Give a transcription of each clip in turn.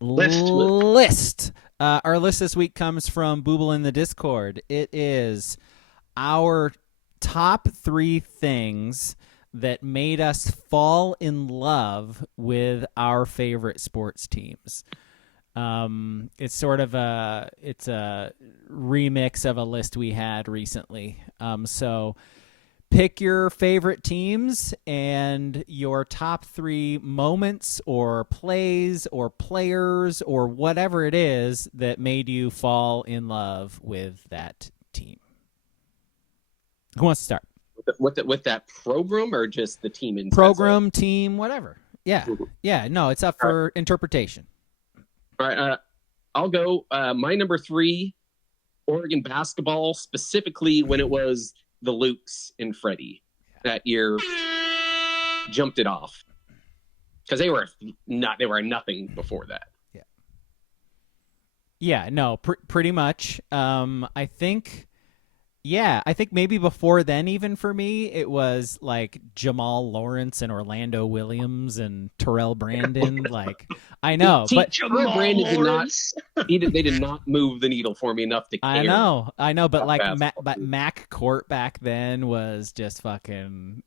List. Our list this week comes from Booble in the Discord. It is our top 3 things that made us fall in love with our favorite sports teams. It's sort of a remix of a list we had recently. So pick your favorite teams and your top 3 moments or plays or players or whatever it is that made you fall in love with that team. Who wants to start? With that program or just the team in program, team, whatever. Yeah. Yeah. No, it's up for interpretation. All right. I'll go. My number 3, Oregon basketball, specifically when it was the Lukes and Freddie that year, jumped it off because they were nothing before that. Yeah. Yeah. No. Pretty much. I think maybe before then, even for me, it was like Jamal Lawrence and Orlando Williams and Terrell Brandon. Like, I know, but Terrell Brandon they did not move the needle for me enough to care. I know, but like Mac Court back then was just fucking.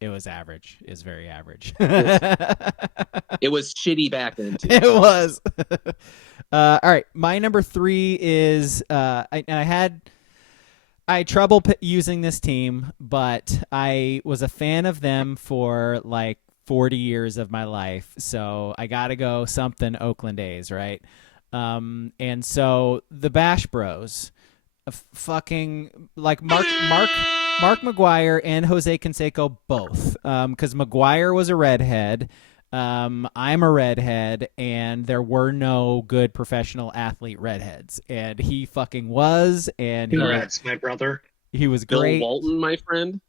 It was average. It was very average. It was shitty back then too. It was. All right, my number 3 is I had trouble using this team, but I was a fan of them for like 40 years of my life. So I got to go something Oakland A's, right? And so the Bash Bros, fucking like Mark McGuire and Jose Canseco both, because McGuire was a redhead. I'm a redhead, and there were no good professional athlete redheads, and he fucking was. And congrats, my brother. He was Bill great. Walton, my friend.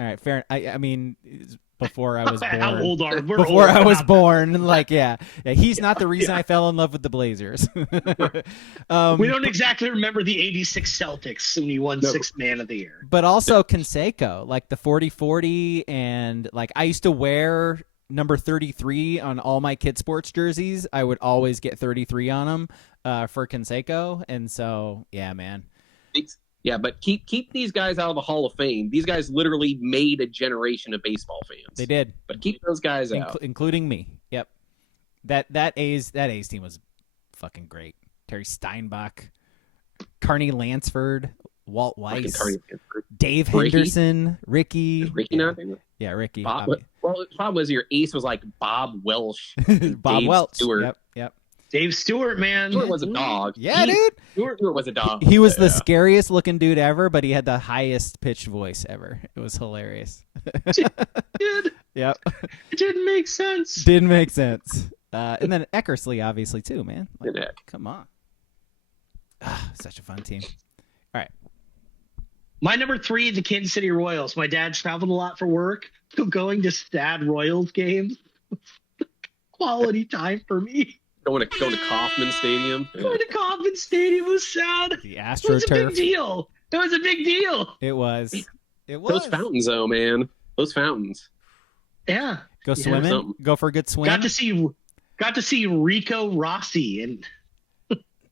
All right, fair. I mean, before I was born. How old are we? Before I was born, like yeah. He's not the reason I fell in love with the Blazers. We don't exactly remember the '86 Celtics when he won Sixth Man of the Year. But also Canseco, like the 40-40, and like I used to wear number 33 on all my kid sports jerseys. I would always get 33 on them for Canseco, and so yeah, man. Yeah, but keep these guys out of the Hall of Fame. These guys literally made a generation of baseball fans. They did, but keep those guys out, including me. Yep. That A's team was fucking great. Terry Steinbach, Carney Lansford, Walt Weiss, Dave Henderson, Ricky. Is Ricky not? Yeah, Ricky. Well, the problem was your ace was like Bob Welsh, Bob Dave Welch. Stewart. Yep. Dave Stewart, man. Stewart was a dog. Yeah, dude. Stewart was a dog. He was the scariest looking dude ever, but he had the highest pitched voice ever. It was hilarious. Dude. Yep. It didn't make sense. Didn't make sense. And then Eckersley, obviously, too, man. Like, come on. Such a fun team. All right. My number 3, the Kansas City Royals. My dad traveled a lot for work, so going to Stad Royals games, quality time for me. Going to Kauffman Stadium. Going to Kauffman Stadium was sad. The AstroTurf. It was a big deal. It was a big deal. It was. Those fountains, though, man. Those fountains. Yeah. Go swimming. Go for a good swim. Got to see Rico Rossi and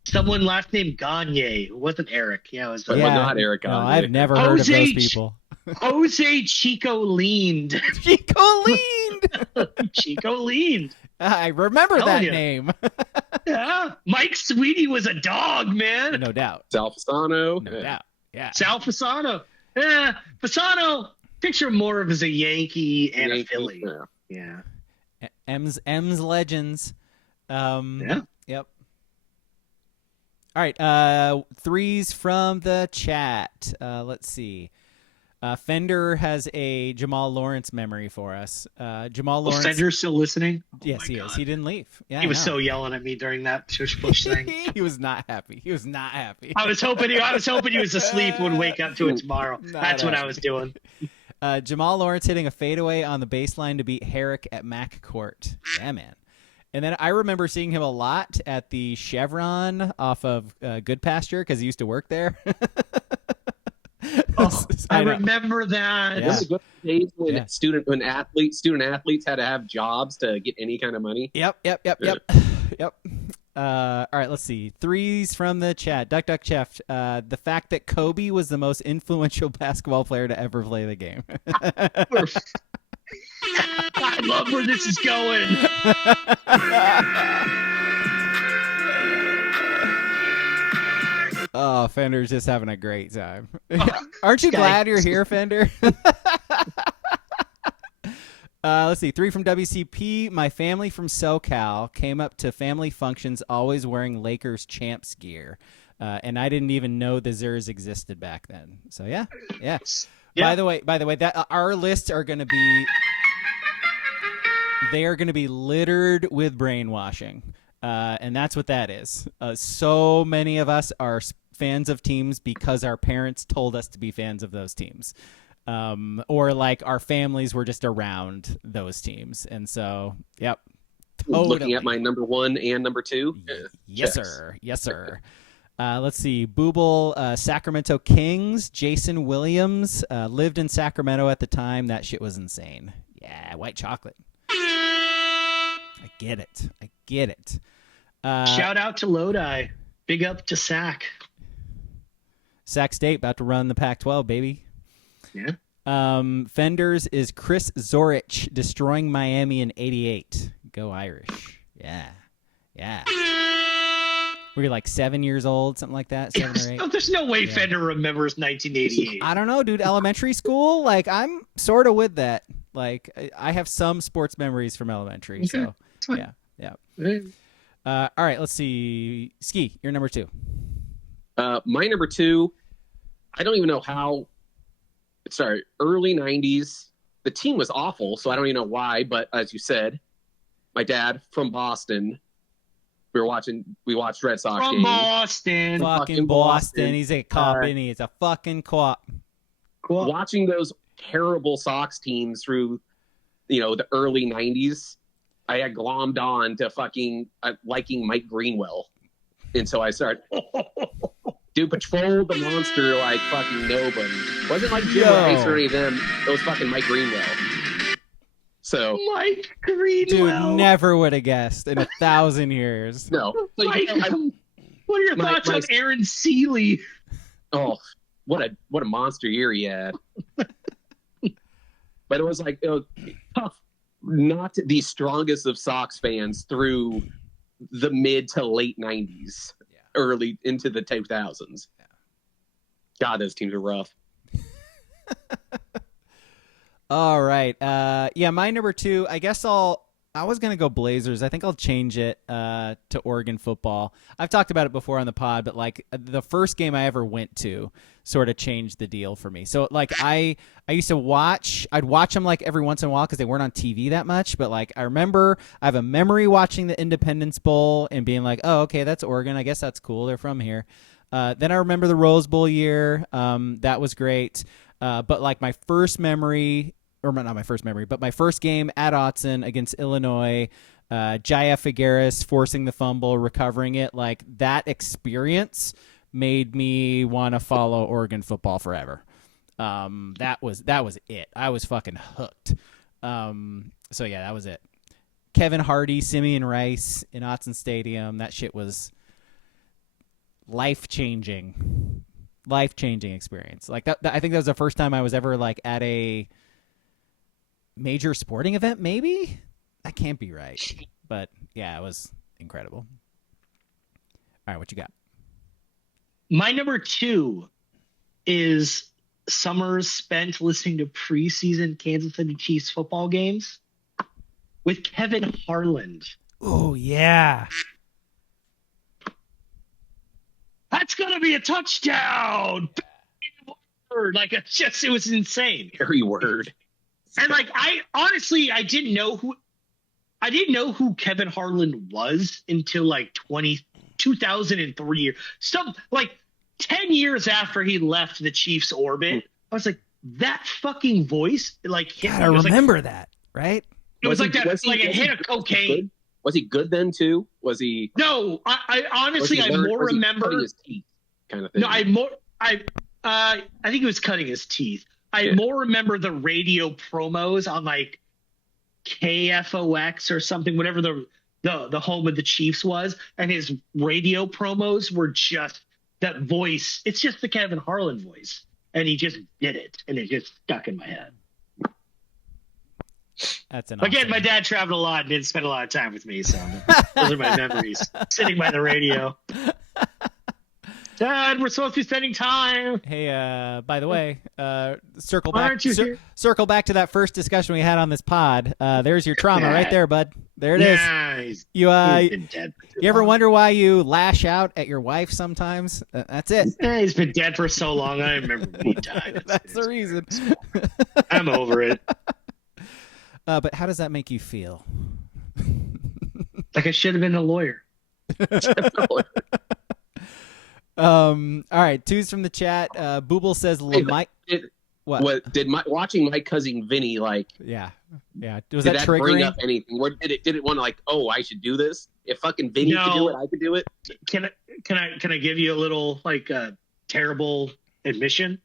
someone last name Gagne. It wasn't Eric. Yeah, it was. Not Eric Gagne. No, I've never heard of those people. Jose Chico leaned. Chico leaned. Chico leaned. I remember that name. Yeah. Mike Sweetie was a dog, man. No doubt. Sal Fasano. No doubt. Yeah. Sal Fasano. Yeah. Fasano, picture more of as a Yankee and a Philly. Yeah. M's legends. Yeah. Yep. All right. 3s from the chat. Let's see. Fender has a Jamal Lawrence memory for us. Jamal Lawrence. Fender's still listening? Yes, he is. He didn't leave. Yeah, he was so yelling at me during that tush push thing. He was not happy. I was hoping he was asleep and would wake up to it tomorrow. That's what I was doing. Jamal Lawrence hitting a fadeaway on the baseline to beat Herrick at Mac Court. Yeah, man. And then I remember seeing him a lot at the Chevron off of Good Pasture because he used to work there. I remember that. Yeah. Good days when student athletes had to have jobs to get any kind of money. Yep. All right, let's see. 3s from the chat. Duck Duck Chef. The fact that Kobe was the most influential basketball player to ever play the game. I love where this is going. Oh, Fender's just having a great time. Aren't you glad you're here, Fender? Let's see. 3 from WCP. My family from SoCal came up to family functions always wearing Lakers champs gear. And I didn't even know the Zers existed back then. So, yeah. By the way, that our lists are going to be littered with brainwashing. And that's what that is. So many of us are fans of teams because our parents told us to be fans of those teams. Or like our families were just around those teams. And so, yep. Totally. Looking at my number 1 and number 2. Yes, sir. Yes, sir. Let's see. Booble, Sacramento Kings, Jason Williams, lived in Sacramento at the time. That shit was insane. Yeah, white chocolate. I get it. Shout out to Lodi. Big up to Sac. Sac State about to run the Pac-12, baby. Yeah. Fenders is Chris Zorich destroying Miami in '88. Go Irish. Yeah. Were you like 7 years old, something like that? 7 or 8? There's no way Fender remembers 1988. I don't know, dude. Elementary school? Like, I'm sort of with that. Like, I have some sports memories from elementary. So, yeah. All right, let's see. Ski, you're number 2. My number 2, I don't even know how. Sorry, early 90s. The team was awful, so I don't even know why. But as you said, my dad from Boston, we watched Red Sox from games. Boston. Fucking Boston. He's a cop, isn't he? He's a fucking cop. Cool. Watching those terrible Sox teams through, the early 90s, I had glommed on to fucking liking Mike Greenwell. And so I started, dude, patrol the monster like fucking nobody. Wasn't like Jim Rice or any of them. It was fucking Mike Greenwell. So Mike Greenwell. Dude, never would have guessed in 1,000 years. No. So, what are your thoughts on Aaron Seeley? Oh, what a monster year he had. But it was tough not the strongest of Sox fans through the mid to late 90s, early into the 2000s. God, those teams are rough. All right. My number 2, I guess I was going to go Blazers. I think I'll change it to Oregon football. I've talked about it before on the pod, but like the first game I ever went to sort of changed the deal for me. So like I used to I'd watch them like every once in a while because they weren't on TV that much. But like I remember I have a memory watching the Independence Bowl and being like, oh, okay, that's Oregon. I guess that's cool. They're from here. Then I remember the Rose Bowl year. That was great. But like my first memory, or not my first memory, but my first game at Autzen against Illinois, Jaya Figueres forcing the fumble, recovering it, like that experience made me want to follow Oregon football forever. That was it. I was fucking hooked. So yeah, that was it. Kevin Hardy, Simeon Rice in Autzen Stadium. That shit was life-changing experience. Like that I think that was the first time I was ever like at a major sporting event, maybe? That can't be right. But yeah, it was incredible. All right, what you got? My number 2 is summers spent listening to preseason Kansas City Chiefs football games with Kevin Harlan. Oh, yeah. That's going to be a touchdown. Like, it was insane. Every word. And like, I didn't know who Kevin Harlan was until like 2003 or some like 10 years after he left the Chiefs orbit. I was like, that fucking voice, like, hit God, I remember that, right? It was like that, like a hit of cocaine. Was he good then too? Was he? No, I honestly, I more remember his teeth kind of thing. No, I think he was cutting his teeth. I more remember the radio promos on like KFOX or something, whatever the the home of the Chiefs was, and his radio promos were just that voice. It's just the Kevin Harlan voice, and he just did it, and it just stuck in my head. That's an Again, awesome. my dad traveled a lot and didn't spend a lot of time with me, so those are my memories. Sitting by the radio. Dad, we're supposed to be spending time. Hey, by the way, circle Why back. aren't you here? Circle back to that first discussion we had on this pod. There's your trauma right there, bud. There it is. Yeah, he's You been dead for too you ever long. wonder why you lash out at your wife sometimes? That's it. Yeah, he's been dead for so long. I remember when he died. That's the reason. I'm over it. But how does that make you feel? Like I should have been a lawyer. All right, twos from the chat. Booble says Mike. What? Watching my cousin Vinny, like, Yeah. Was did that that bring triggering? up anything? What did it want to, like, oh, I should do this? If fucking Vinny could do it, I could do it. Can I give you a little like terrible admission?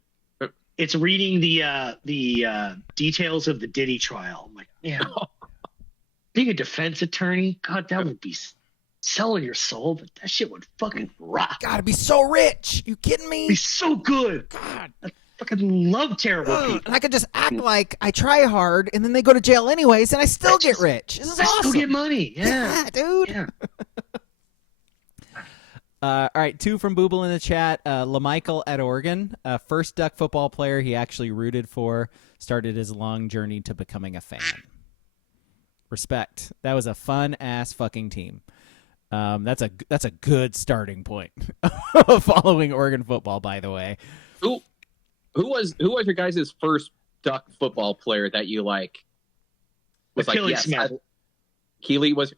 It's reading the details of the Diddy trial. I'm like, man, being a defense attorney, God, that would be selling your soul, but that shit would fucking rock. Gotta be so rich. You kidding me? Be so good. God. I fucking love terrible people. And I could just act like I try hard, and then they go to jail anyways, and I still get rich. This is I awesome. still get money. Yeah, dude. yeah. All right, two from Booble in the chat. LaMichael at Oregon, first Duck football player he actually rooted for, started his long journey to becoming a fan. Respect. That was a fun ass fucking team. That's a good starting point of following Oregon football. By the way, Who was your guys' first Duck football player that you like? Was like, Achilles yes, Smith. Keely was.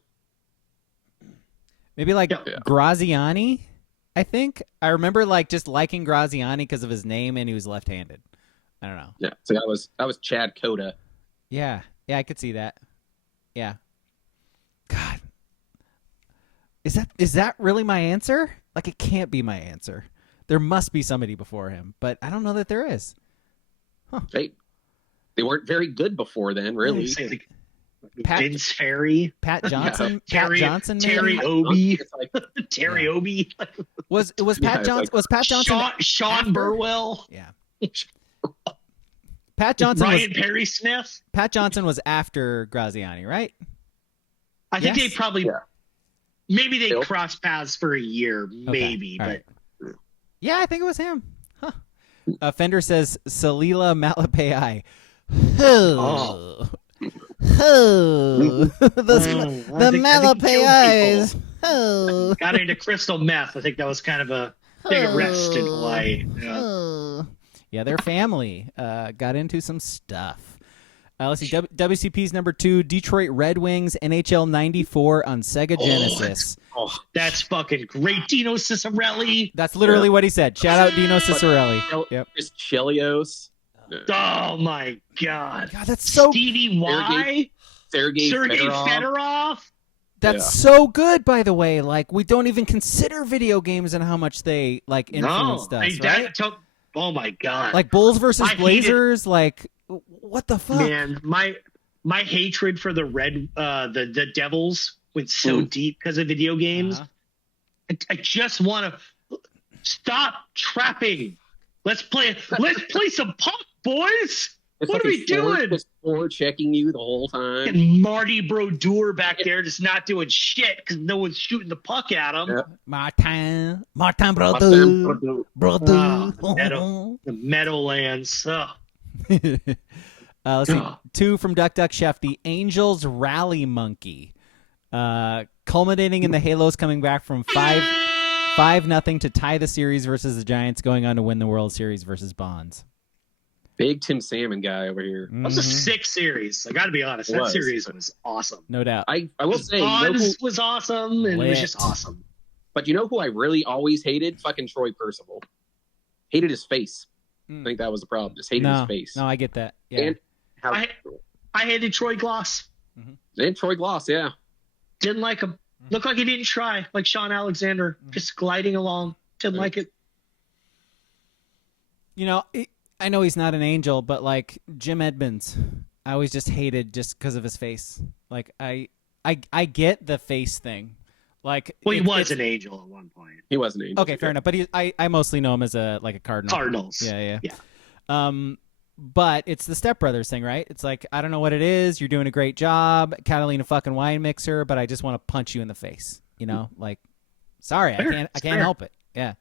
maybe like Yeah. Graziani. I think I remember like just liking Graziani because of his name, and he was left-handed. I don't know. Yeah, so that was Chad Coda. Yeah, I could see that. Yeah. God. Is that really my answer? Like, it can't be my answer. There must be somebody before him, but I don't know that there is. They weren't very good before then, really. Say, like, Pat- Vince Ferry, Pat Johnson. Terry, Pat Johnson. Terry maybe? Obi, It's like, Terry Obi, Was Yeah, Pat it's Johnson? like- Was Pat Johnson? Sean after? Burwell, Yeah. Pat Johnson. Ryan Was, Perry Smith. Pat Johnson was after Graziani, right? I think Yes? they probably, Yeah. maybe they Bill? crossed paths for a year, maybe, All but right. Yeah, I think it was him. Huh. Fender says Salila Malapai. Oh. Oh. I the think he killed Malapais. Oh. got into crystal meth. I think that was kind of a big arrest in Hawaii. Yeah. Oh. Yeah, their family got into some stuff. Let's see. WCP's number 2, Detroit Red Wings, NHL 94 on Sega Genesis. Oh, that's fucking great. Dino Ciccarelli. That's literally what he said. Shout out Dino Ciccarelli. Yep. Chris Chelios, Oh my God. God, that's so Stevie Y. Sergei Fedorov. Fedorov. That's Yeah. so good, by the way. Like, we don't even consider video games and how much they like influenced us, Hey, right? that took. Oh my God. Like Bulls versus I hate it. Blazers. Like, what the fuck? Man, my hatred for the Devils went so deep because of video games. Uh-huh. I just want to stop trapping. Let's play some puck, boys. It's What are we doing? Just forward checking you the whole time. And Marty Brodeur back there just not doing shit because no one's shooting the puck at him. Yeah. Martin Brother. The Meadowlands. Oh. Let's see. 2 from Duck Duck Chef. The Angels Rally Monkey. Culminating in the Halos coming back from 5-0 to tie the series versus the Giants, going on to win the World Series versus Bonds. Big Tim Salmon guy over here. That was a sick series. I got to be honest. That was. series was awesome. No doubt. I will say, Bonds was awesome, and it was just Lit. awesome. but you know who I really always hated? Fucking Troy Percival. Hated his face. Mm. I think that was the problem. Just hated his face. No, I get that. Yeah. And how I hated Troy Gloss. and Troy Gloss, yeah. Didn't like him. Looked like he didn't try, like Sean Alexander, just gliding along. Didn't like it. You know, I know he's not an angel, but like Jim Edmonds, I always just hated just because of his face. Like I I get the face thing. Like, Well, he was an Angel at one point. He was an Angel. Okay, fair enough. But I mostly know him as a Cardinal. Cardinals. Yeah. Yeah. But it's the Step Brothers thing, right? It's like, I don't know what it is. You're doing a great job, Catalina fucking wine mixer, but I just want to punch you in the face. You know, like, sorry, I can't help it. Yeah.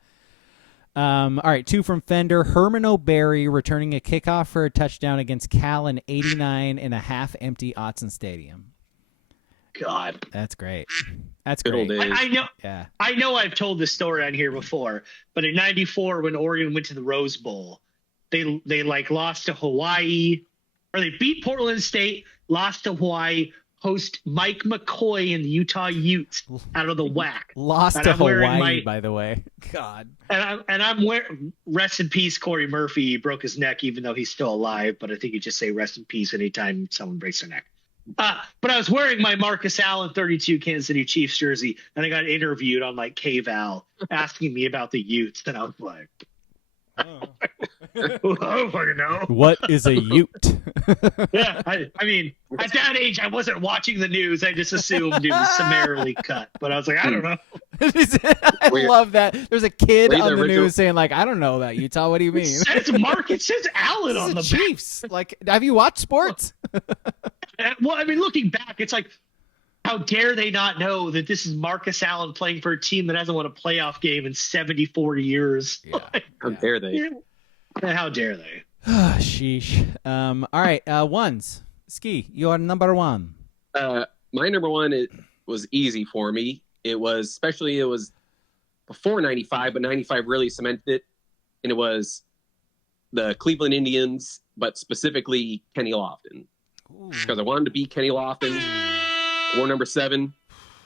All right, 2 from Fender. Herman O'Berry returning a kickoff for a touchdown against Cal in 89 in a half-empty Autzen Stadium. God, that's great. That's Good old great. days. I know. Yeah. I know I've told this story on here before, but in '94 when Oregon went to the Rose Bowl, they like lost to Hawaii, or they beat Portland State, lost to Hawaii. Host Mike McCoy and the Utah Utes out of the WAC. Lost to Hawaii, by the way. God. And I'm wearing, rest in peace, Corey Murphy. He broke his neck, even though he's still alive. But I think you just say rest in peace anytime someone breaks their neck. But I was wearing my Marcus Allen 32 Kansas City Chiefs jersey, and I got interviewed on like KVAL asking me about the Utes, and I was like, I don't fucking know. What is a Ute? Yeah, I mean, at that age, I wasn't watching the news. I just assumed it was summarily cut. But I was like, I don't know. I love that. There's a kid on the original news saying, like, I don't know about Utah. What do you mean? It says Allen on the Chiefs. Like, have you watched sports? Well, I mean, looking back, it's like, how dare they not know that this is Marcus Allen playing for a team that hasn't won a playoff game in 74 years? Yeah. How dare they? How dare they? Sheesh. All right. Ones. Ski, you are number 1. My number 1, it was easy for me. It was before 95, but 95 really cemented it. And it was the Cleveland Indians, but specifically Kenny Lofton. Because I wanted to beat Kenny Lofton. War number 7.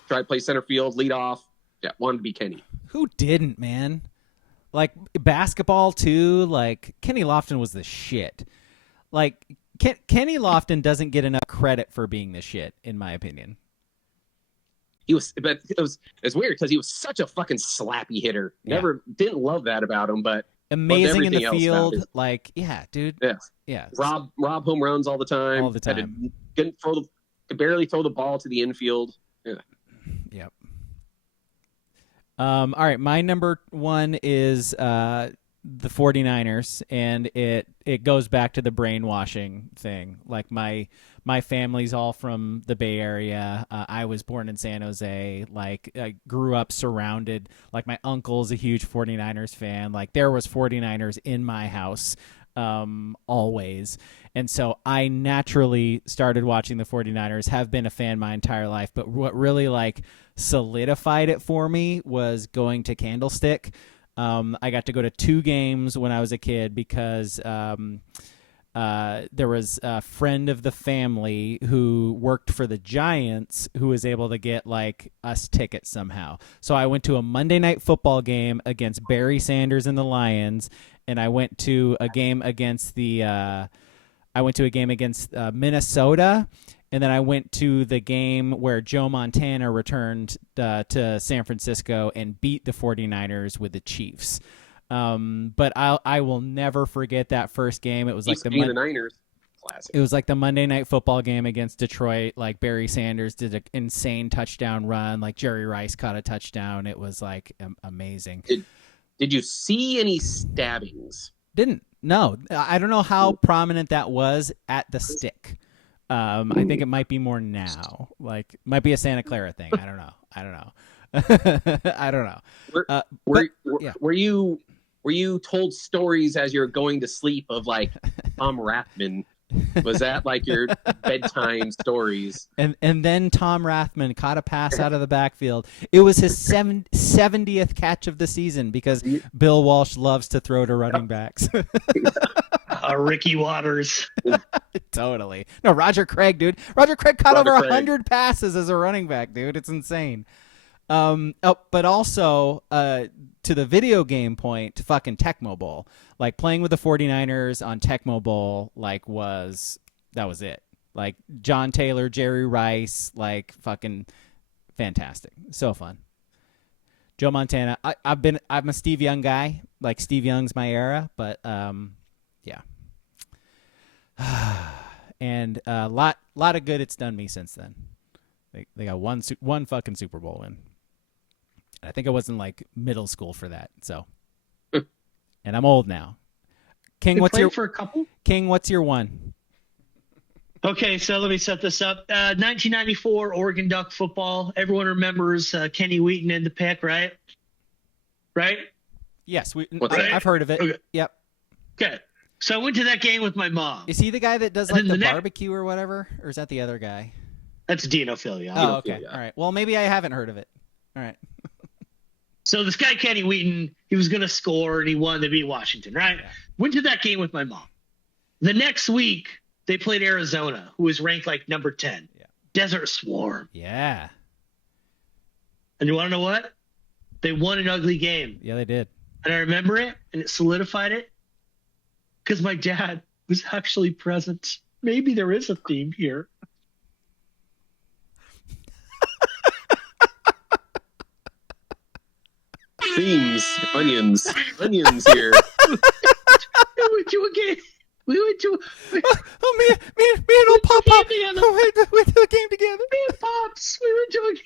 Tried to play center field, lead off. Yeah, wanted to be Kenny. Who didn't, man? Like, basketball, too. Like, Kenny Lofton was the shit. Like, Kenny Lofton doesn't get enough credit for being the shit, in my opinion. But it's weird because he was such a fucking slappy hitter. Didn't love that about him, but amazing in the field. Like, yeah, dude. Yeah. Rob home runs all the time. All the time. Could barely throw the ball to the infield. Yeah. Yep. All right, my number 1 is the 49ers, and it goes back to the brainwashing thing. Like, my family's all from the Bay Area. I was born in San Jose. Like, I grew up surrounded. Like, my uncle's a huge 49ers fan. Like, there was 49ers in my house always. And so I naturally started watching the 49ers, have been a fan my entire life. But what really, like, solidified it for me was going to Candlestick. I got to go to 2 games when I was a kid because there was a friend of the family who worked for the Giants who was able to get, like, us tickets somehow. So I went to a Monday night football game against Barry Sanders and the Lions, and I went to a game against Minnesota, and then I went to the game where Joe Montana returned to San Francisco and beat the 49ers with the Chiefs. But I will never forget that first game. It was like the Niners. Classic. It was like the Monday night football game against Detroit. Like, Barry Sanders did an insane touchdown run. Like, Jerry Rice caught a touchdown. It was like amazing. Did you see any stabbings? Didn't. No. I don't know how prominent that was at the Stick. I think it might be more now. Like, might be a Santa Clara thing. I don't know. I don't know. Were you told stories as you're going to sleep of, like, Tom Rathman? Was that like your bedtime stories? And then Tom Rathman caught a pass out of the backfield. It was his 70th catch of the season because Bill Walsh loves to throw to running backs. Ricky Waters. Totally. No, Roger Craig, dude. Roger Craig caught over 100 passes as a running back, dude. It's insane. But also, to the video game point, fucking Tecmo Bowl. Like, playing with the 49ers on Tecmo Bowl, like, that was it. Like, John Taylor, Jerry Rice, like, fucking fantastic. So fun. Joe Montana. I'm a Steve Young guy. Like, Steve Young's my era, but yeah. And a lot of good it's done me since then. They got one fucking Super Bowl win. I think I was in like middle school for that. So, and I'm old now. King, what's your for a couple? King? What's your one? Okay, so let me set this up. 1994 Oregon Duck football. Everyone remembers Kenny Wheaton in the pick, right? Right? Yes, that? I've heard of it. Okay. Yep. Okay. So I went to that game with my mom. Is he the guy that does And like then the the barbecue or whatever, or is that the other guy? That's Dino Filion. Oh, okay. yeah. All right. Well, maybe I haven't heard of it. All right. So this guy Kenny Wheaton, he was going to score and he wanted to beat Washington, right? Yeah. Went to that game with my mom. The next week, they played Arizona, who was ranked like number 10. Yeah. Desert Swarm. Yeah. And you want to know what? They won an ugly game. Yeah, they did. And I remember it, and it solidified it because my dad was actually present. Maybe there is a theme here. Creams, onions here. We went to a game. We went to Me and old Pop Pop. game together. Went to a game together. Me and Pops. We went to a game.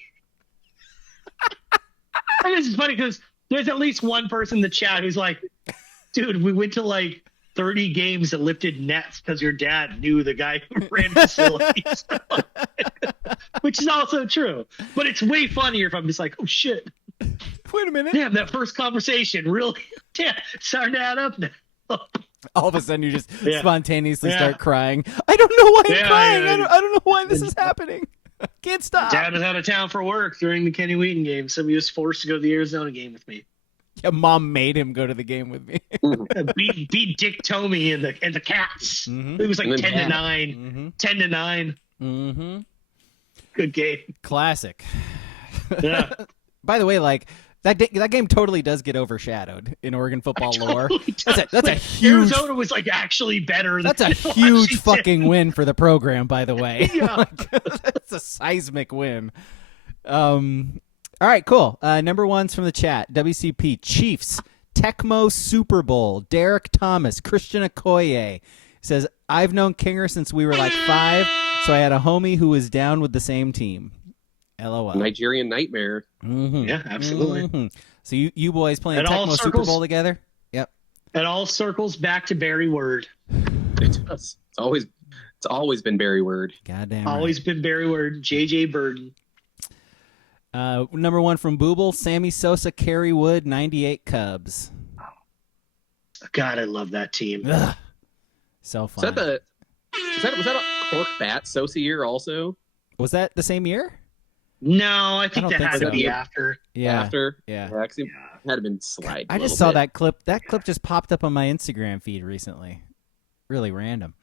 And this is funny because there's at least one person in the chat who's like, dude, we went to like 30 games that lifted nets because your dad knew the guy who ran facilities. Which is also true. But it's way funnier if I'm just like, oh, shit. Wait a minute. Damn, that first conversation really starting to add up now. All of a sudden, you just Yeah. spontaneously Yeah. start crying. I don't know why I'm Yeah, crying. yeah. I don't know why this is happening. Can't stop. Dad was out of town for work during the Kenny Wheaton game, so he was forced to go to the Arizona game with me. Yeah, Mom made him go to the game with me. Beat Dick Tomey and the Cats. Mhm. It was like And then 10-9. Mm-hmm. 10-9. Mm-hmm. Good game. Classic. Yeah. By the way, like that game totally does get overshadowed in Oregon football lore. That's a huge. Arizona was like actually better. That's a than huge Washington. fucking win for the program, by the way. Yeah. That's a seismic win. All right, cool. Number one's from the chat. WCP Chiefs Tecmo Super Bowl. Derek Thomas, Christian Okoye says, "I've known Kinger since we were like 5, so I had a homie who was down with the same team." LOL. Nigerian Nightmare. Mm-hmm. Yeah, absolutely. Mm-hmm. So you boys playing It all Tecmo Super circles- Bowl together? Yep. It all circles back to Barry Word. It does. It's always been Barry Word. Goddamn. Always been Barry Word. J.J. Burden. Right. Number one from Booble, Sammy Sosa, Kerry Wood, 98 Cubs. God, I love that team. Ugh. So Was fun. that a cork bat Sosa year also? Was that the same year? No, I think don't that think had so. to be after. Yeah. After? Yeah. Actually, had to been slide. I just saw that clip. That clip just popped up on my Instagram feed recently. Really random.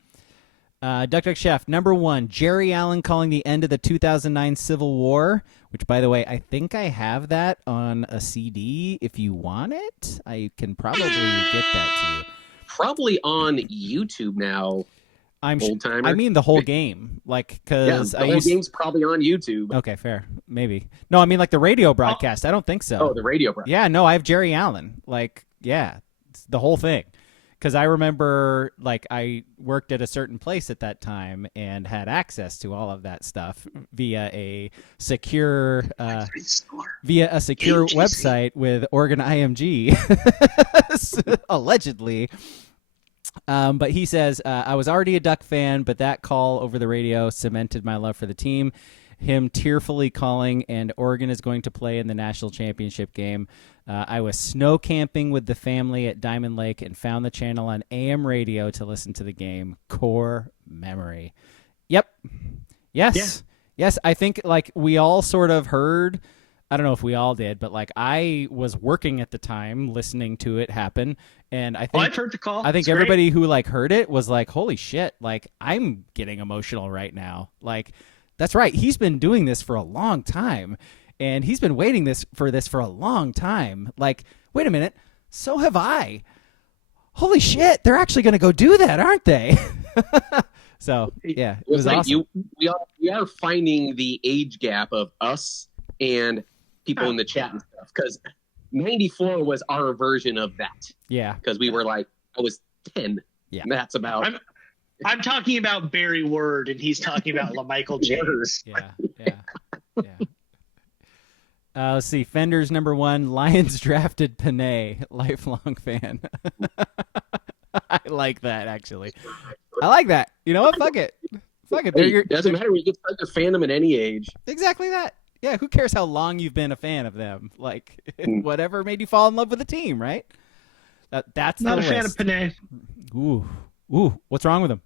Duck Duck Chef, number one, Jerry Allen calling the end of the 2009 Civil War, which, by the way, I think I have that on a CD. If you want it, I can probably get that to you. Probably on YouTube now. Old timer. I mean the whole game, like, because the whole game's probably on YouTube. Okay, fair, maybe. No, I mean like the radio broadcast. I don't think so. Oh, the radio broadcast. Yeah, no, I have Jerry Allen. Like, yeah, it's the whole thing. Because I remember, like, I worked at a certain place at that time and had access to all of that stuff via a secure website with Oregon IMG, allegedly. But he says, I was already a Duck fan, but that call over the radio cemented my love for the team. Him tearfully calling, and Oregon is going to play in the national championship game. I was snow camping with the family at Diamond Lake and found the channel on AM radio to listen to the game. Core memory. Yep. Yes. Yeah. Yes. I think like we all sort of heard, I don't know if we all did, but like I was working at the time listening to it happen. And I think I've heard the call. I think It's everybody who like heard it was like, holy shit, like I'm getting emotional right now. Like, that's right. He's been doing this for a long time. And he's been waiting for this for a long time. Like, wait a minute. So have I. Holy shit. They're actually going to go do that, aren't they? So, yeah, it was awesome. We are finding the age gap of us and people in the chat and stuff. Because 94 was our version of that. Yeah. Because we were like, I was 10. Yeah. And that's about. I'm talking about Barry Word, and he's talking about LaMichael James. Yeah. Yeah. Yeah. Let's see. Fender's number 1. Lions drafted Panay. Lifelong fan. I like that, actually. I like that. You know what? Fuck it. Fuck it. Hey, doesn't matter. We get stuck to fandom at any age. Exactly that. Yeah, who cares how long you've been a fan of them? Like, whatever made you fall in love with the team, right? That's Not the a fan of list. Panay. Ooh. What's wrong with him?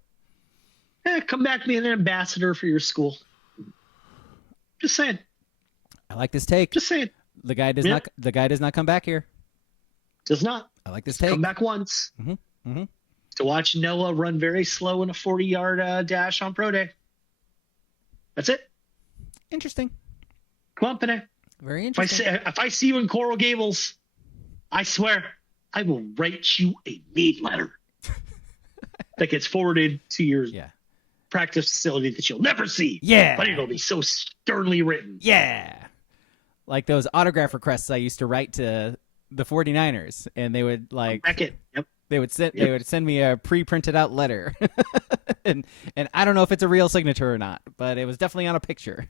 Come back being an ambassador for your school. Just saying. I like this take. Just saying. The guy does not. The guy does not come back here. Does not. I like this take. Come back once. To watch Noah run very slow in a 40-yard dash on pro day. That's it. Interesting. Come on, Panay. Very interesting. If I see you in Coral Gables, I swear I will write you a mean letter that gets forwarded to your practice facility that you'll never see. Yeah. But it'll be so sternly written. Yeah. Like those autograph requests I used to write to the 49ers, and they would like Beckett. Yep. they would send me a pre-printed out letter. and I don't know if it's a real signature or not, but it was definitely on a picture.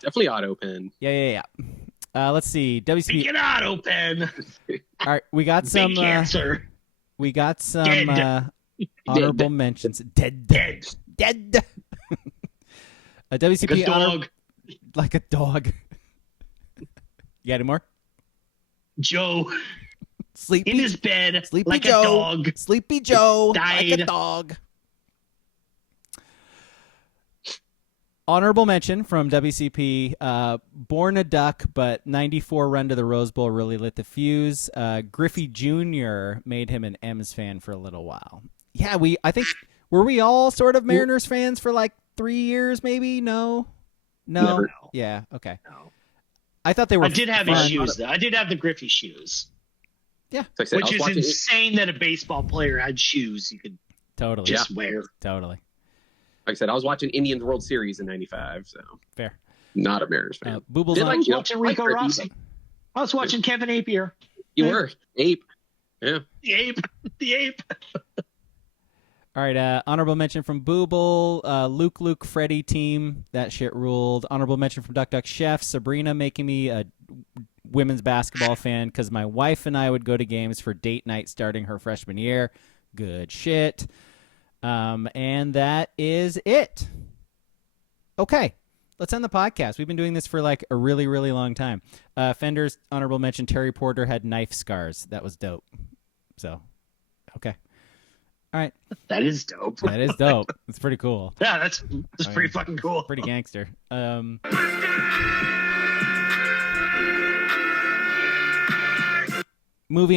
Definitely auto pen. Yeah. Let's see. WCB. Get auto pen. All right, we got some cancer. We got some Dead. honorable mentions. Dead. A WCP Like a dog. Like a dog. You got any more? Joe. Sleepy In his bed. Sleepy like Joe. a dog. Sleepy Joe. Died. Like a dog. Honorable mention from WCP, born a duck, but 94 run to the Rose Bowl really lit the fuse. Griffey Jr. made him an M's fan for a little while. Yeah, I think, were we all sort of Mariners fans for like 3 years maybe? No? Never. Yeah, okay. No. I thought they were I did have fun. his shoes, though. I did have the Griffey shoes. Yeah. So I said, Which is insane that a baseball player had shoes you could Totally. just wear. Totally. Like I said, I was watching Indians World Series in '95, so Fair. not a Mariners fan. Booble's Did on. I was Yep. watching Rico Like Rossi. I was watching Kevin Napier. You were ape. Yeah. The ape. The ape. All right, honorable mention from Booble, Luke, Freddy team. That shit ruled. Honorable mention from Duck Chef, Sabrina making me a women's basketball fan because my wife and I would go to games for date night starting her freshman year. Good shit. And that is it. Okay, let's end the podcast. We've been doing this for like a really, really long time. Fender's honorable mention, Terry Porter had knife scars. That was dope. So, okay. All right. That is dope. That is dope. It's pretty cool. Yeah, that's pretty fucking cool. Pretty gangster. Movie